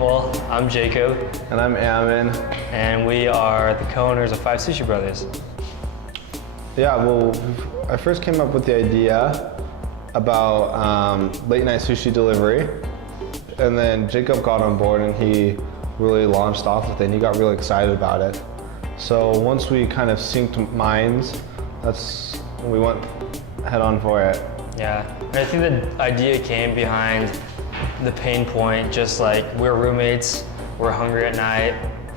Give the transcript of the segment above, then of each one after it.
Well, I'm Jacob. And I'm Ammon. And we are the co-owners of 5 Sushi Brothers. Yeah, well, I first came up with the idea about late night sushi delivery. And then Jacob got on board and he really launched off with it and he got really excited about it. So once we kind of synced minds, that's when we went head on for it. Yeah, and I think the idea came behind the pain point, just like we're roommates, we're hungry at night,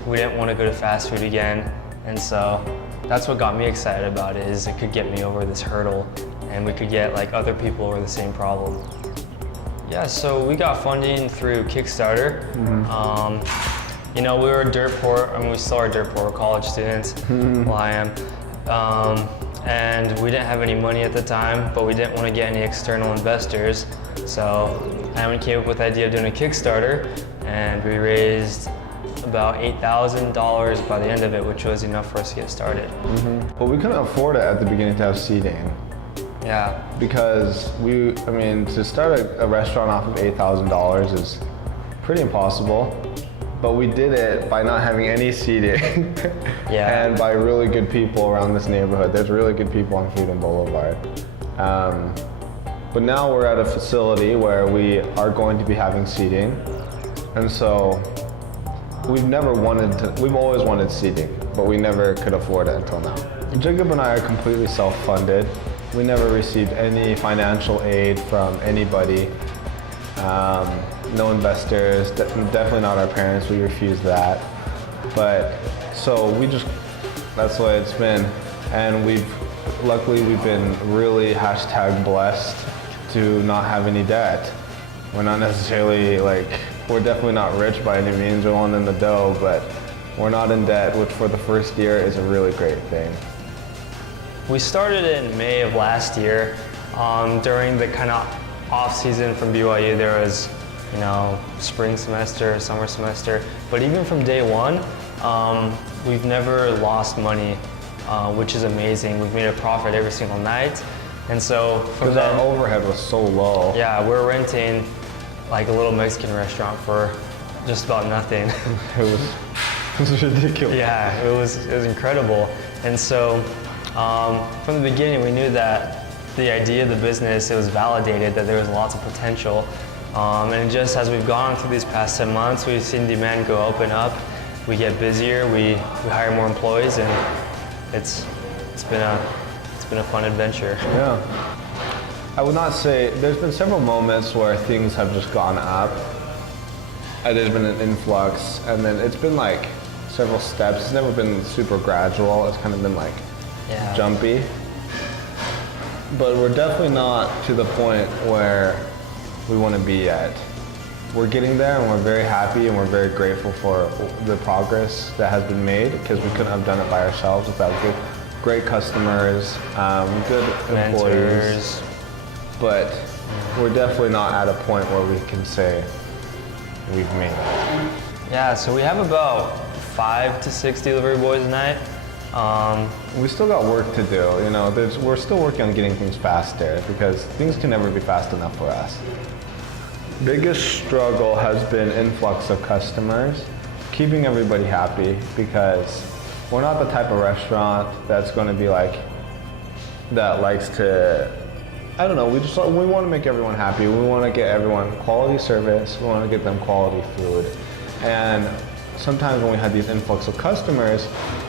we didn't want to go to fast food again. And so that's what got me excited about it, is it could get me over this hurdle and we could get like other people over the same problem. Yeah, so we got funding through Kickstarter. You know, we were dirt poor. I mean, we still are dirt poor, we're college students. Well, I am. And we didn't have any money at the time, but we didn't want to get any external investors. So Ammon came up with the idea of doing a Kickstarter, and we raised about $8,000 by the end of it, which was enough for us to get started. But we couldn't afford it at the beginning to have seating. Yeah. Because to start a restaurant off of $8,000 is pretty impossible. But we did it by not having any seating. Yeah. And by really good people around this neighborhood. There's really good people on Freedom Blvd. But now we're at a facility where we are going to be having seating. And so we've always wanted seating, but we never could afford it until now. Jacob and I are completely self-funded. We never received any financial aid from anybody. No investors, definitely not our parents, we refused that. But, so that's what it's been. And luckily we've been really #blessed to not have any debt. We're not necessarily we're definitely not rich by any means, we're on in the dough, but we're not in debt, which for the first year is a really great thing. We started in May of last year. During the kind of off season from BYU, there was, spring semester, summer semester. But even from day one, we've never lost money, which is amazing. We've made a profit every single night. And so because our overhead was so low. Yeah, we're renting like a little Mexican restaurant for just about nothing. It was ridiculous. Yeah, it was incredible. And so from the beginning, we knew that the idea of the business, it was validated that there was lots of potential. And just as we've gone through these past 10 months, we've seen demand go up and up. We get busier, we hire more employees, and it's been a fun adventure. Yeah. I would not say, there's been several moments where things have just gone up. And there's been an influx, and then it's been like several steps. It's never been super gradual. It's kind of been jumpy. But we're definitely not to the point where we want to be yet. We're getting there, and we're very happy, and we're very grateful for the progress that has been made, because we couldn't have done it by ourselves without great customers, good employees. But we're definitely not at a point where we can say we've made it. Yeah, so we have about 5 to 6 delivery boys a night. We still got work to do, we're still working on getting things faster, because things can never be fast enough for us. Biggest struggle has been influx of customers, keeping everybody happy, because we're not the type of restaurant that's going to be that likes to, I don't know, we want to make everyone happy. We want to get everyone quality service, we want to get them quality food. And sometimes when we had these influx of customers,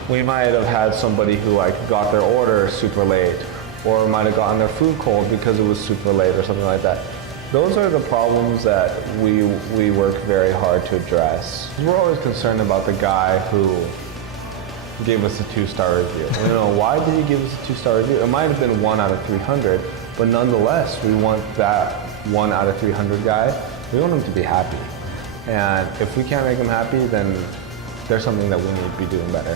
we might have had somebody who got their order super late, or might have gotten their food cold because it was super late or something like that. Those are the problems that we work very hard to address. We're always concerned about the guy who gave us a 2-star review. Why did he give us a 2-star review? It might have been 1 out of 300, but nonetheless, we want that 1 out of 300 guy, we want him to be happy. And if we can't make him happy, then there's something that we need to be doing better.